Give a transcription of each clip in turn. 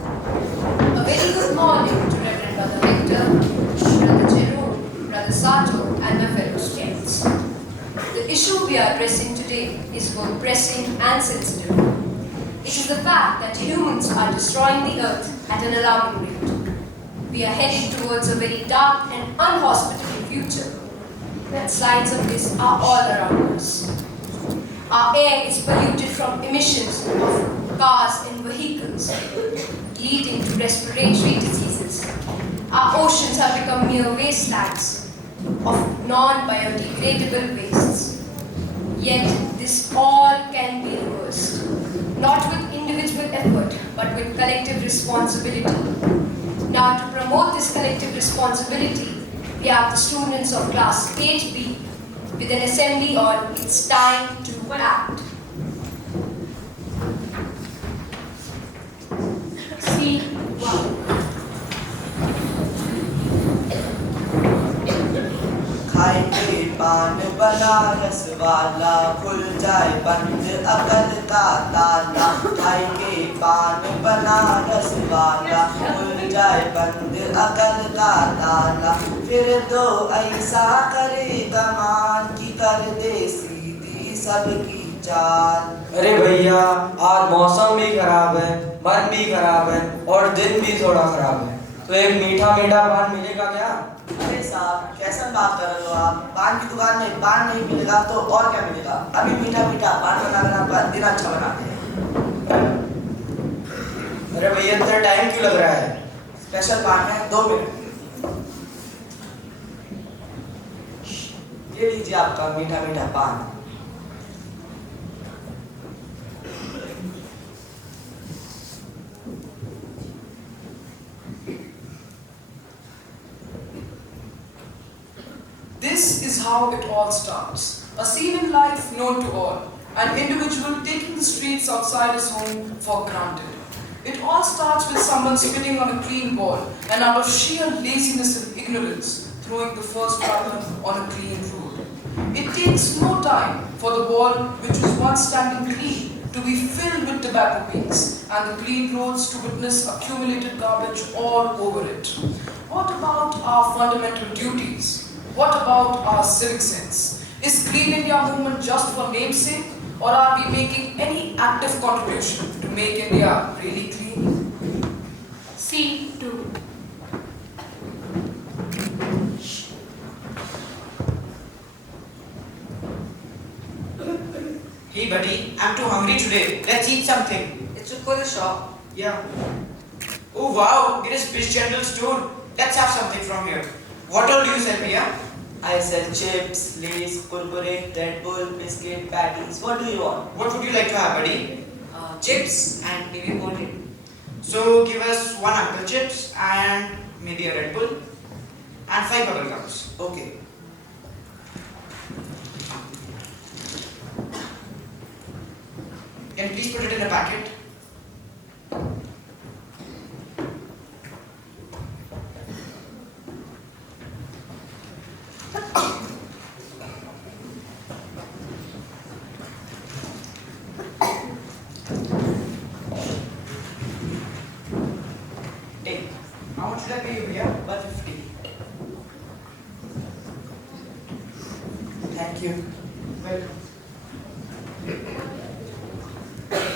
A very good morning to Reverend Brother Victor, Brother Jerome, Brother Sato, and my fellow students. The issue we are addressing today is both pressing and sensitive. It is the fact that humans are destroying the earth at an alarming rate. We are heading towards a very dark and unhospitable future, and signs of this are all around us. Our air is polluted from emissions of cars and vehicles, leading to respiratory diseases. Our oceans have become mere wastelands of non-biodegradable wastes. Yet this all can be reversed, not with individual effort, but with collective responsibility. Now, to promote this collective responsibility, we have the students of class 8B with an assembly on It's Time to Act. C1. खाए के पान बनारस वाला खुल जाए बंद अकल का ताला। खाए के पान बनारस वाला खुल जाए बंद अकल का ताला। फिर दो ऐसा करे कमाल की कर दे सीधी सबकी चाल। अरे भैया, आज मौसम भी खराब है, मन भी खराब है और दिन भी थोड़ा खराब है, तो एक मीठा मीठा पान मिलेगा क्या? अरे साहब, कैसा बात कर रहे हो आप? पान की दुकान में पान नहीं मिलेगा तो और क्या मिलेगा? अभी मीठा मीठा पान बनाकर आपका दिन अच्छा बनाते हैं। अरे भैया, इतना टाइम क्यों लग रहा है? स्पेशल पान है, 2 मिनट। ये लीजिए आपका मीठा मीठा पान। This is how it all starts. A scene in life known to all. An individual taking the streets outside his home for granted. It all starts with someone spitting on a clean ball and out of sheer laziness and ignorance throwing the first rubber on a clean road. It takes no time for the ball, which was once standing clean, to be filled with tobacco beans and the clean roads to witness accumulated garbage all over it. What about our fundamental duties? What about our civic sense? Is Clean India movement just for namesake, or are we making any active contribution to make India really clean? C2. Hey buddy, I'm too hungry today. Let's eat something. It's a cool shop. Yeah. Oh wow, there is fish general store. Let's have something from here. What all do you sell, Priya? I sell chips, Lay's, Kurkure, Red Bull, biscuit, patties. What do you want? What would you like to have, buddy? Chips and maybe cold drink. So give us 1 Uncle Chips and maybe a Red Bull and 5 bubble gums. Okay. Can you please put it in a packet? Take. How much should I pay you, Priya? 150. Thank you. Welcome.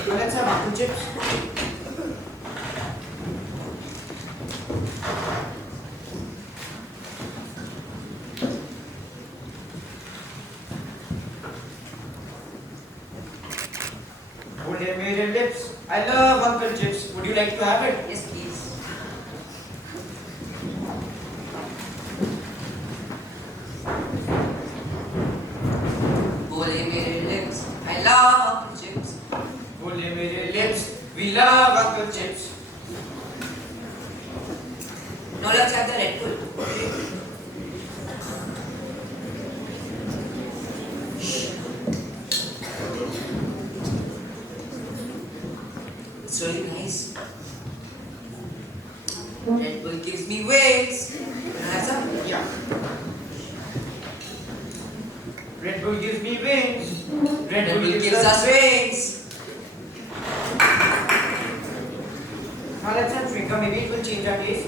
Let's have Uncle Chips. Hold your mere lips. I love Uncle Chips. Would you like to have it? Yes, please. Bole mere lips. I love Uncle Chips. Hold your mere lips. We love Uncle Chips. No, let's have the Red Bull. It's really nice. Red Bull gives me wings. Can I have some? Yeah. Red Bull gives me wings. Red Bull gives us wings. Now let's have drinker. Maybe it will change our taste.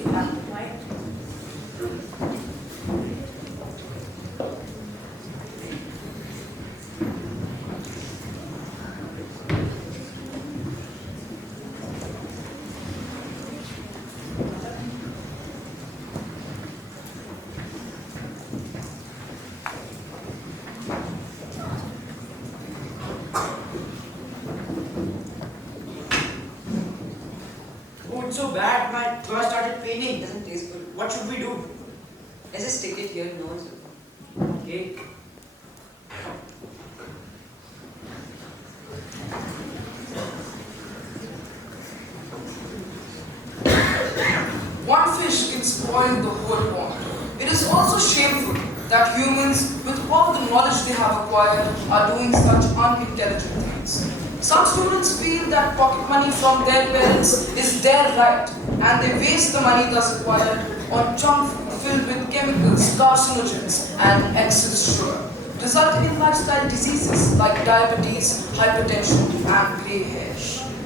Oh, it's so bad. My throat started paining. Doesn't taste good. What should we do? Let's just stick it here. No, it's Okay. One fish can spoil the whole pond. It is also shameful that humans, with all the knowledge they have acquired, are doing such unintelligent things. Some students feel that pocket money from their parents is their right, and they waste the money thus acquired on junk food filled with chemicals, carcinogens, and excess sugar, resulting in lifestyle diseases like diabetes, hypertension, and grey hair.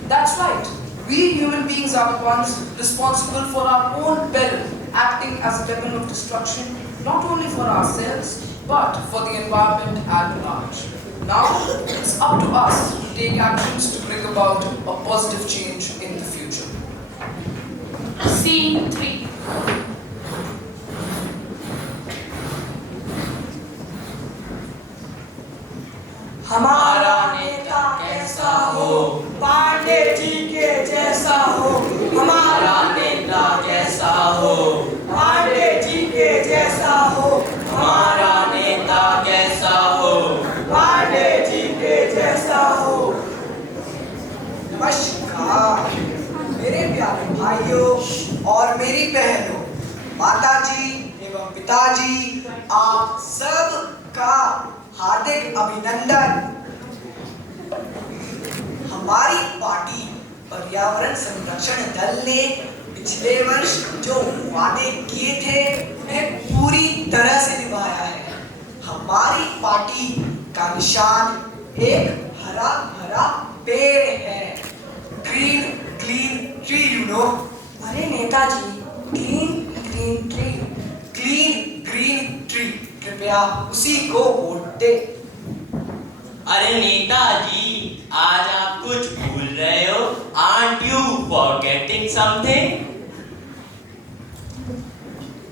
That's right. We human beings are the ones responsible for our own peril, acting as a weapon of destruction, not only for ourselves, but for the environment at large. Now, it's up to us to take actions to bring about a positive change in the future. Scene 3. हमारा नेता कैसा हो, पांडे जी के जैसा हो। हमारा नेता कैसा हो, पांडे जी के जैसा हो। हमारा नेता कैसा हो, पांडे जी के जैसा हो। नमस्कार मेरे प्यारे भाइयों और मेरी बहनों, माताजी एवं पिताजी, आप सब का हार्दिक अभिनंदन। हमारी पार्टी पर्यावरण संरक्षण दल ने पिछले वर्ष जो वादे किए थे उन्हें पूरी तरह से निभाया है। हमारी पार्टी का निशान एक हरा भरा पेड़ है, green green tree, you know. अरे Netaji, green green tree, green green tree, कृपया उसी को वोट दे। अरे नेताजी, आज आप कुछ भूल रहे हो? Aren't you forgetting something?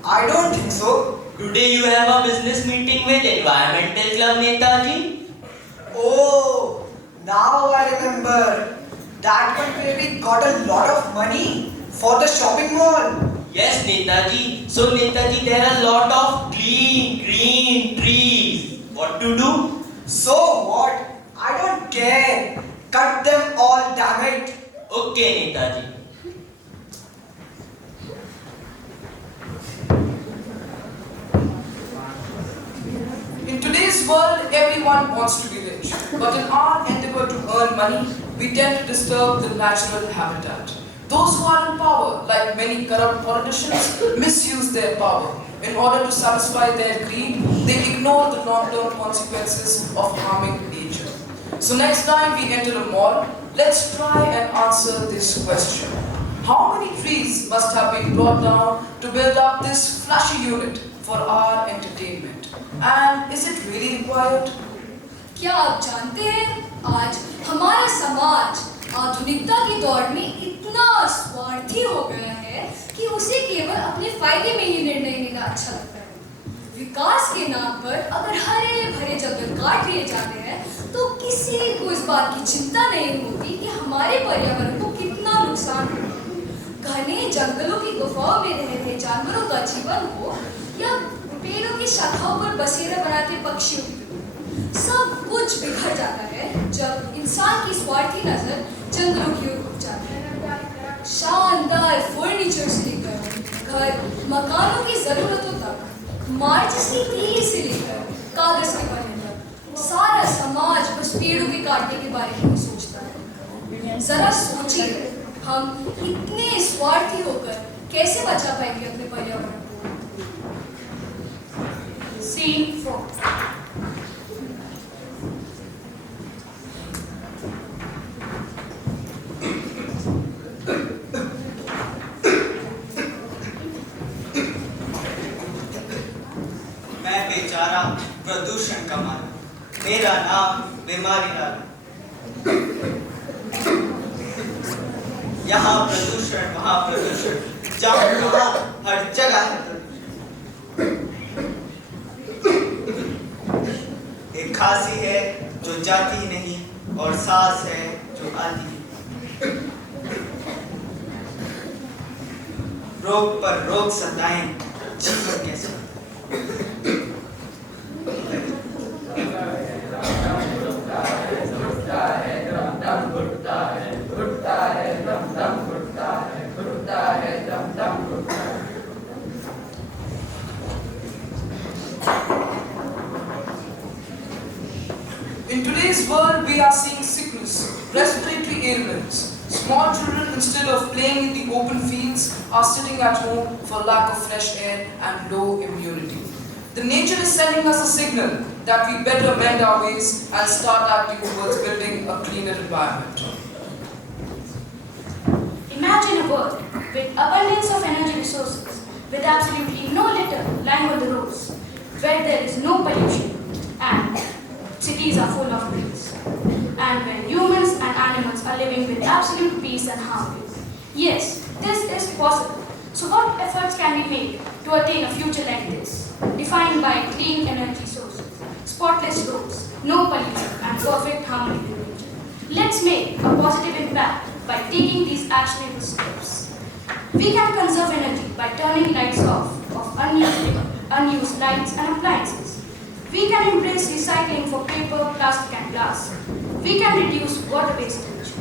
I don't think so. Today you have a business meeting with Environmental Club, Netaji. Oh, now I remember. That one really got a lot of money for the shopping mall. Yes, Netaji. So Netaji, there are a lot of green trees. What to do? So what? I don't care. Cut them all, damn it. Okay, Netaji. In today's world, everyone wants to be rich. But in our endeavor to earn money, we tend to disturb the natural habitat. Those who are in power, like many corrupt politicians, misuse their power. In order to satisfy their greed, they ignore the long-term consequences of harming nature. So next time we enter a mall, let's try and answer this question. How many trees must have been brought down to build up this flashy unit for our entertainment? And is it really required? क्या आप जानते हैं, आज हमारा समाज आधुनिकता की दौड़ में इतना स्वार्थी हो गया है कि उसे केवल अपने फायदे में ही निर्णय लेना अच्छा लगता है। विकास के नाम पर अगर हरे भरे जंगल काट लिए जाते हैं तो किसी को इस बात की चिंता नहीं होती कि हमारे पर्यावरण को कितना नुकसान होगा। घने जंगलों की गुफाओं में रह रहे जानवरों का जीवन हो या पेड़ों की शाखाओं पर बसेरा बनाते पक्षियों की, सब कुछ बिखर जाता है जब इंसान की स्वार्थी नजर जंगलों की ओर उठ जाती है। शानदार फर्नीचर से लेकर घर मकानों की जरूरतों तक, माचिस की तीली से लेकर कागज के बने तक, सारा समाज बस पेड़ों के काटने के बारे में सोचता है। जरा सोचिए, हम इतने स्वार्थी होकर कैसे बचा पाएंगे अपने पर्यावरण को? Scene 4. इशारा प्रदूषण का मारा, मेरा नाम बीमारी डाला। यहाँ प्रदूषण वहाँ प्रदूषण, जहाँ कहाँ हर जगह है प्रदूषण। एक खांसी है जो जाती नहीं और सांस है जो आती है। रोग पर रोग सताएं, जीवन कैसे? In today's world, we are seeing sickness, respiratory ailments. Small children, instead of playing in the open fields, are sitting at home for lack of fresh air and low immunity. The nature is sending us a signal that we better mend our ways and start acting towards building a cleaner environment. Imagine a world with abundance of energy resources, with absolutely no litter lying on the roads, where there is no pollution and cities are full of trees, and where humans and animals are living with absolute peace and harmony. Yes, this is possible. So what efforts can be made to attain a future like this, defined by clean energy sources, spotless roads, no pollution, and perfect harmony with nature? Let's make a positive impact by taking these actionable steps. We can conserve energy by turning lights off of unused lights and appliances. We can embrace recycling for paper, plastic and glass. We can reduce water wastage.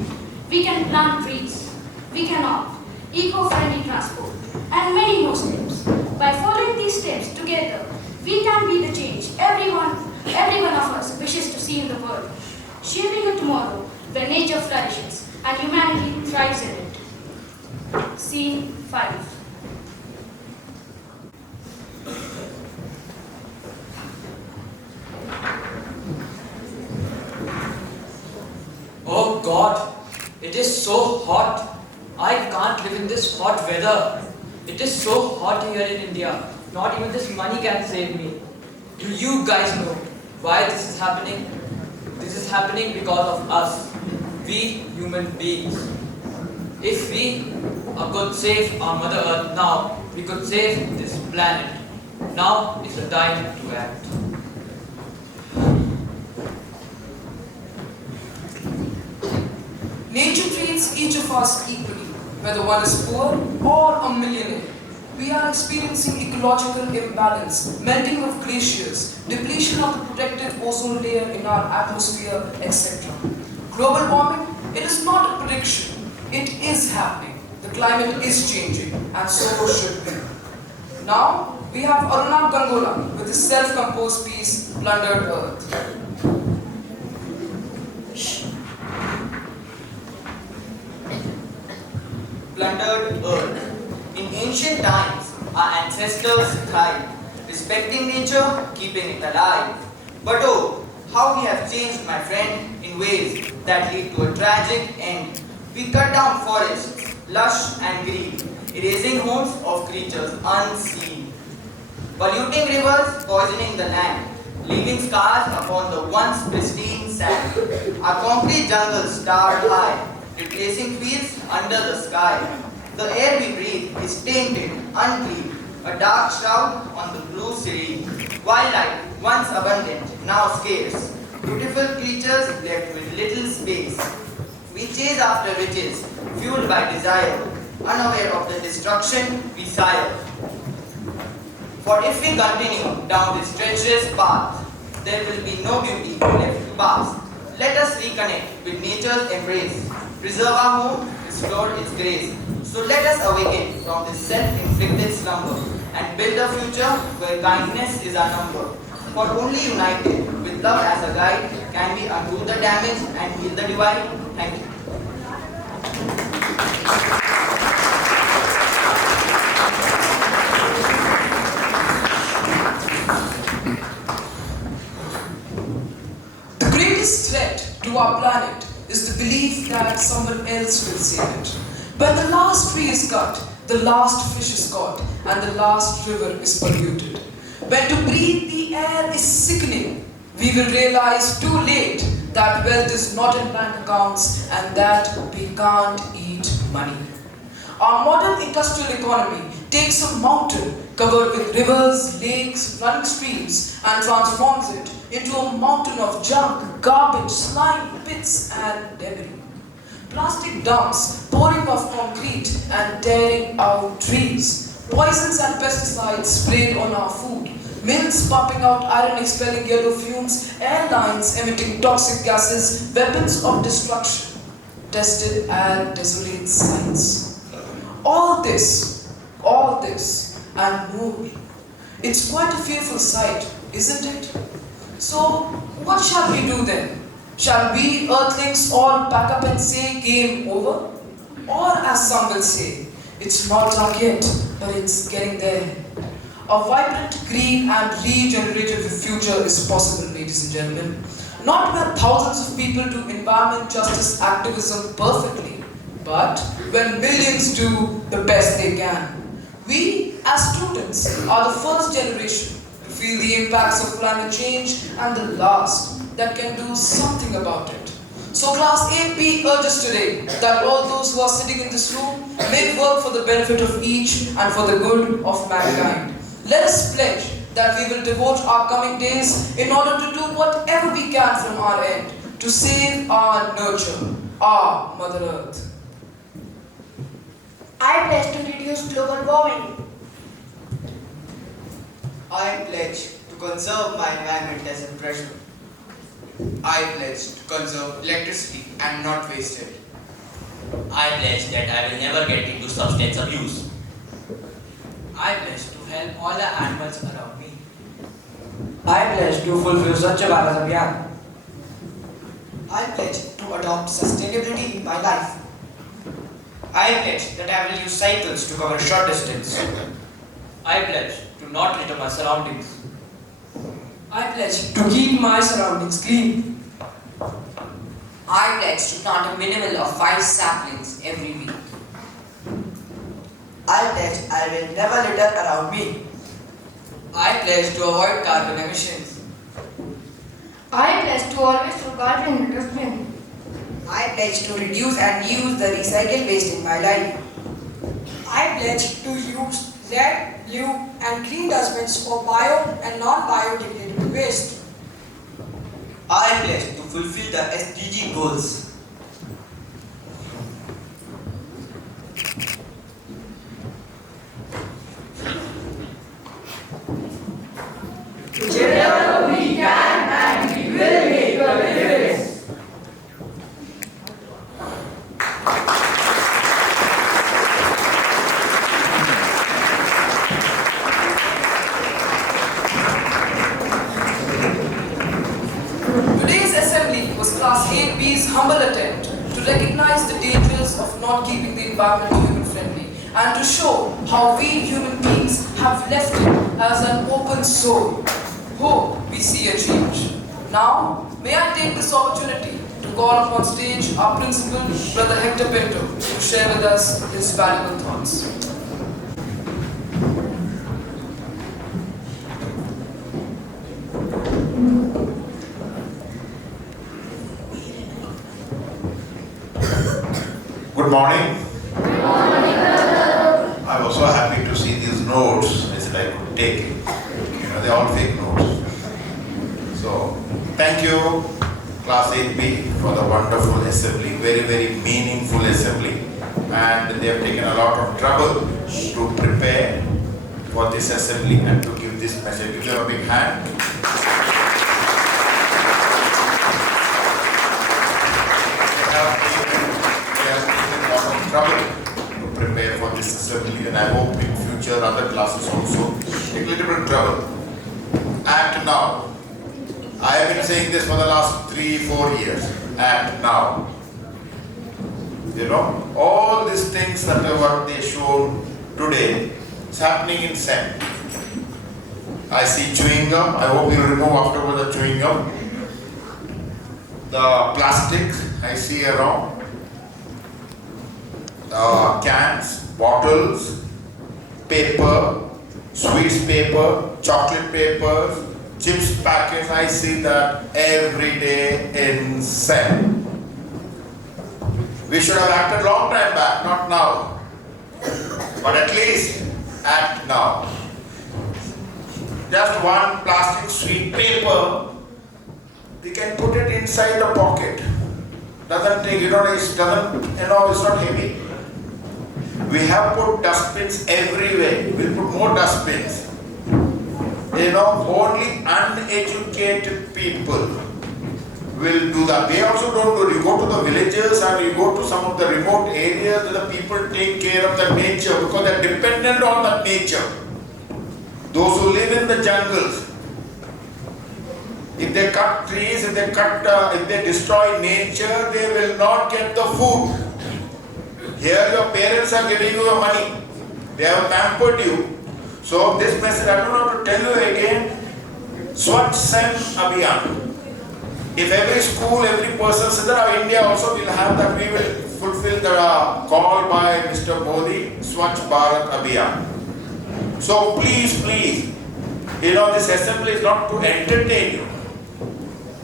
We can plant trees. We can opt eco-friendly transport and many more steps. By following these steps together, we can be the change every one of us wishes to see in the world, shaping a tomorrow where nature flourishes and humanity thrives in it. Scene 5. Oh God, it is so hot. I can't live in this hot weather. It is so hot here in India. Not even this money can save me. Do you guys know why this is happening? This is happening because of us, we human beings. If we could save our Mother Earth now, we could save this planet. Now is the time to act. Nature treats each of us equally, whether one is poor or a millionaire. We are experiencing ecological imbalance, melting of glaciers, depletion of the protective ozone layer in our atmosphere, etc. Global warming, it is not a prediction, it is happening. The climate is changing, and so should we. Now, we have Arunab Gangola with his self-composed piece, Plundered Earth. Plundered earth. In ancient times, our ancestors thrived, respecting nature, keeping it alive. But oh, how we have changed, my friend, in ways that lead to a tragic end. We cut down forests, lush and green, erasing homes of creatures unseen. Polluting rivers, poisoning the land, leaving scars upon the once pristine sand. Our concrete jungles towered high, replacing fields under the sky. The air we breathe is tainted, unclean, a dark shroud on the blue serene. Wildlife, once abundant, now scarce. Beautiful creatures left with little space. We chase after riches, fueled by desire, unaware of the destruction we sire. For if we continue down this treacherous path, there will be no beauty left to pass. Let us reconnect with nature's embrace, preserve our home, restore its grace. So let us awaken from this self-inflicted slumber and build a future where kindness is our number. For only united with love as a guide can we undo the damage and heal the divide. Thank you. The greatest threat to our planet is the belief that someone else will save it. When the last tree is cut, the last fish is caught, and the last river is polluted. when to breathe the air is sickening, we will realize too late that wealth is not in bank accounts and that we can't eat money. Our modern industrial economy takes a mountain covered with rivers, lakes, running streams and transforms it into a mountain of junk, garbage, slime, pits and debris. Plastic dumps pouring off concrete and tearing out trees. Poisons and pesticides sprayed on our food. Mills pumping out iron expelling yellow fumes. Airlines emitting toxic gases. Weapons of destruction tested at desolate sites. All this and more. It's quite a fearful sight, isn't it? So, what shall we do then? Shall we earthlings all pack up and say game over? Or as some will say, it's not dark yet, but it's getting there. A vibrant, green and regenerative future is possible, ladies and gentlemen. Not where thousands of people do environment justice activism perfectly, but when millions do the best they can. We, as students, are the first generation to feel the impacts of climate change and the last that can do something about it. So Class 8B urges today that all those who are sitting in this room may work for the benefit of each and for the good of mankind. Let us pledge that we will devote our coming days in order to do whatever we can from our end to save our nurture, our Mother Earth. I pledge to reduce global warming. I pledge to conserve my environment as a treasure. I pledge to conserve electricity and not waste it. I pledge that I will never get into substance abuse. I pledge to help all the animals around me. I pledge to fulfill Swachh Bharat Abhiyan. I pledge to adopt sustainability in my life. I pledge that I will use cycles to cover short distance. I pledge to not litter my surroundings. I pledge to keep my surroundings clean. I pledge to plant a minimum of 5 saplings every week. I pledge I will never litter around me. I pledge to avoid carbon emissions. I pledge to always throw garbage in the dustbin. I pledge to reduce and use the recycled waste in my life. I pledge to use red, blue and green dustbins for bio and non-biodegradable waste. I pledge to fulfill the SDG goals. Together we can and we will make a difference. Today's assembly was Class 8B's humble attempt to recognize the dangers of not keeping the environment human-friendly and to show how we human beings have left it as an open soul. Hope we see a change. Now, may I take this opportunity to call upon stage our principal, Brother Hector Pinto, to share with us his valuable thoughts. Good morning. Good morning, brother. I was so happy to see these notes. I said I could take it. They're all fake notes. So, thank you, Class 8B, for the wonderful assembly, very, very meaningful assembly. And they have taken a lot of trouble to prepare for this assembly and to give this message. Give them a big hand. They have taken a lot of trouble to prepare for this assembly, and I hope in future other classes also take a little bit of trouble. Act now. I have been saying this for the last 3-4 years. Act now. All these things that are what they showed today is happening in SEM. I see chewing gum. I hope you remove afterwards the chewing gum. The plastic I see around. Cans, bottles, paper, Sweets paper, chocolate papers, chips packets, I see that every day in SEM. We should have acted long time back, not now. But at least act now. Just one plastic sweet paper, we can put it inside the pocket. Doesn't take, it's not heavy. We have put dustbins everywhere. We'll put more dustbins. Only uneducated people will do that. They also don't do it. You go to the villages and you go to some of the remote areas where the people take care of the nature because they're dependent on that nature. Those who live in the jungles, if they cut trees, if they destroy nature, they will not get the food. Here your parents are giving you your money. They have pampered you. So this message, I don't know how to tell you again, Swachh SEM Abhiyan. If every school, every person says that, India also will have that, we will fulfill the call by Mr. Modi, Swachh Bharat Abhiyan. So please, this assembly is not to entertain you.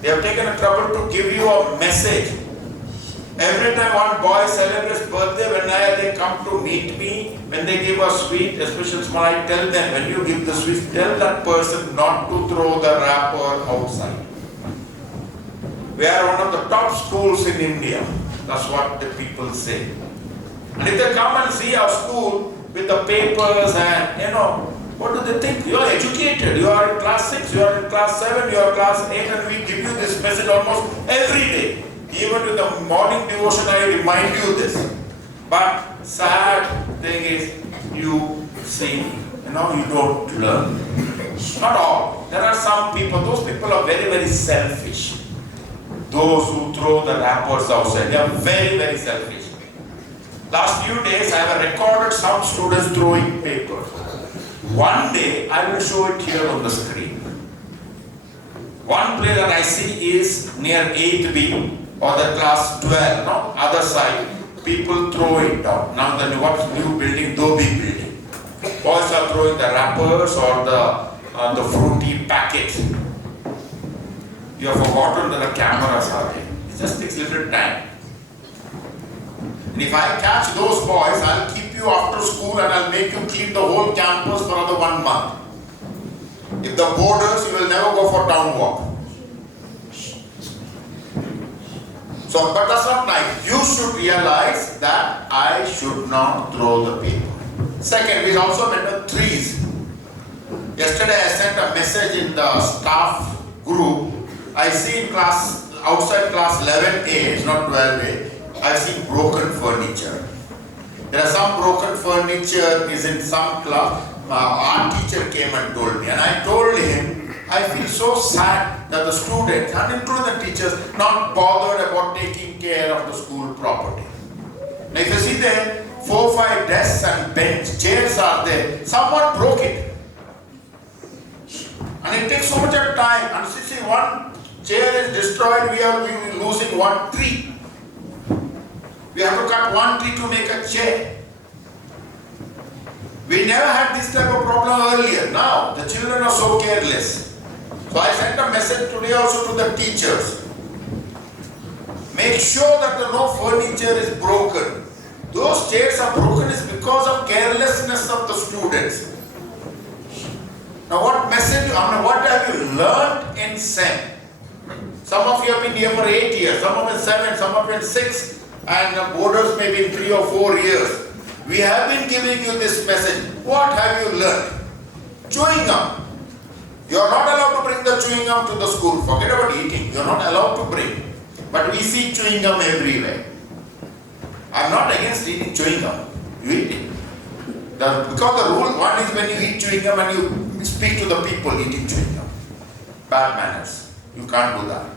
They have taken a trouble to give you a message. Every time one boy celebrates birthday, when they come to meet me, when they give a sweet, a special small, I tell them, when you give the sweet, tell that person not to throw the wrapper outside. We are one of the top schools in India. That's what the people say. And if they come and see our school with the papers and, what do they think? You are educated. You are in class 6, you are in class 7, you are in class 8, and we give you this message almost every day. Even with the morning devotion, I remind you this. But sad thing is, you see, you don't learn. Not all. There are some people, those people are very, very selfish. Those who throw the wrappers outside, they are very, very selfish. Last few days, I have recorded some students throwing papers. One day, I will show it here on the screen. One place that I see is near 8B or the class 12, other side. People throw it down. Now the new building, Dobby building. Boys are throwing the wrappers or the fruity packets. You have forgotten that the cameras are there. It just takes a little time. And if I catch those boys, I'll keep you after school and I'll make you clean the whole campus for another 1 month. If the borders, you will never go for town walk. So, but that's not nice. You should realize that I should not throw the paper. Second, we also mentioned trees. Yesterday I sent a message in the staff group. I see in class, outside class 11A, it's not 12A, I've seen broken furniture. There are some broken furniture is in some class. Our teacher came and told me, and I told him, I feel so sad that the students, and including the teachers, not bothered about taking care of the school property. Now if you see there, 4 or 5 desks and bench, chairs are there, someone broke it. And it takes so much of time, and see, one chair is destroyed, we are losing 1 tree. We have to cut 1 tree to make a chair. We never had this type of problem earlier. Now, the children are so careless. So I sent a message today also to the teachers. Make sure that no furniture is broken. Those chairs are broken is because of carelessness of the students. Now what message, what have you learned in SEM? Some of you have been here for 8 years, some of you 7, some of you 6, and the borders may be 3 or 4 years. We have been giving you this message. What have you learned? Chewing gum. You are not allowed to bring the chewing gum to the school. Forget about eating. You are not allowed to bring. But we see chewing gum everywhere. I am not against eating chewing gum. You eat it. Because the rule, one is when you eat chewing gum and you speak to the people eating chewing gum. Bad manners. You can't do that.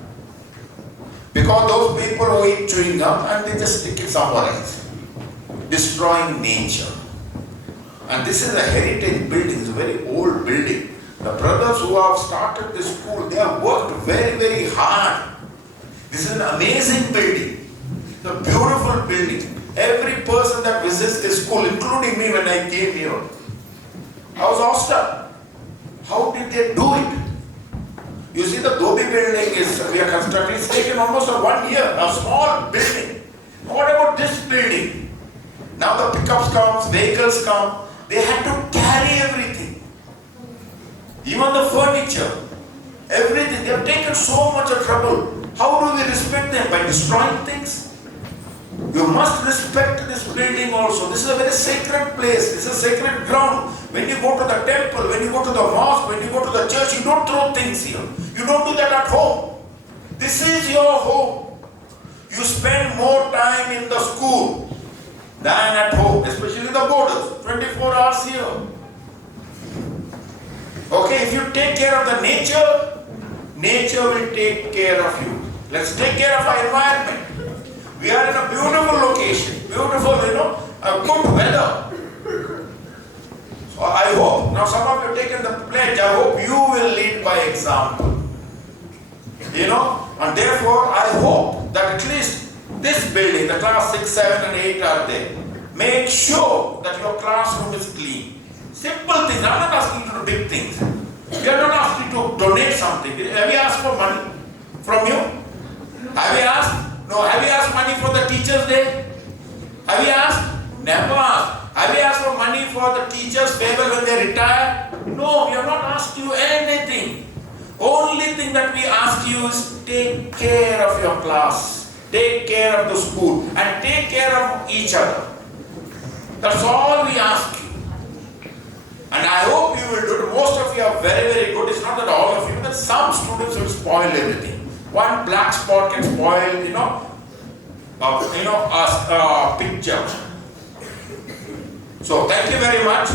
Because those people who eat chewing gum and they just stick it somewhere else. Destroying nature. And this is a heritage building, it's a very old building. The brothers who have started this school, they have worked very, very hard. This is an amazing building. It's a beautiful building. Every person that visits this school, including me when I came here, I was awestruck. How did they do it? You see, the Dhobi building we are constructing, it's taken almost 1 year, a small building. What about this building? Now the pickups come, vehicles come, they had to carry everything. Even the furniture, everything. They have taken so much of trouble. How do we respect them? By destroying things? You must respect this building also. This is a very sacred place. This is a sacred ground. When you go to the temple, when you go to the mosque, when you go to the church, you don't throw things here. You don't do that at home. This is your home. You spend more time in the school than at home, especially the borders. 24 hours here. Okay, if you take care of the nature, nature will take care of you. Let's take care of our environment. We are in a beautiful location, beautiful, good weather. So I hope, now some of you have taken the pledge, I hope you will lead by example. And therefore I hope that at least this building, the class 6, 7 and 8 are there. Make sure that your classroom is clean. Simple things, I'm not asking you to do big things. We are not asking you to donate something. Have you asked for money from you? Have you asked? No. Have you asked money for the Teachers' Day? Have you asked? Never asked. Have you asked for money for the teachers' farewell when they retire? No, we have not asked you anything. Only thing that we ask you is take care of your class, take care of the school, and take care of each other. That's all we ask you. And I hope you will do it. Most of you are very, very good. It's not that all of you, but some students will spoil everything. One black spot can spoil, a picture. So thank you very much.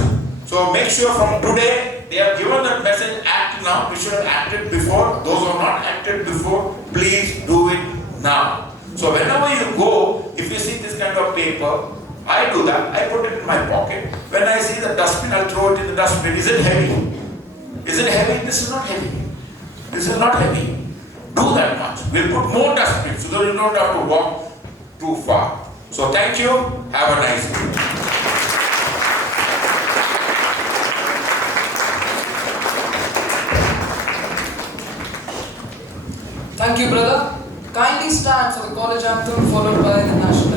So make sure from today, they have given that message, act now. We should have acted before. Those who have not acted before, please do it now. So whenever you go, if you see this kind of paper, I do that. I put it in my pocket. When I see the dustbin, I'll throw it in the dustbin. Is it heavy? Is it heavy? This is not heavy. This is not heavy. Do that much. We'll put more dustbins so that you don't have to walk too far. So thank you. Have a nice day. Thank you, brother. Kindly stand for the college anthem followed by the national.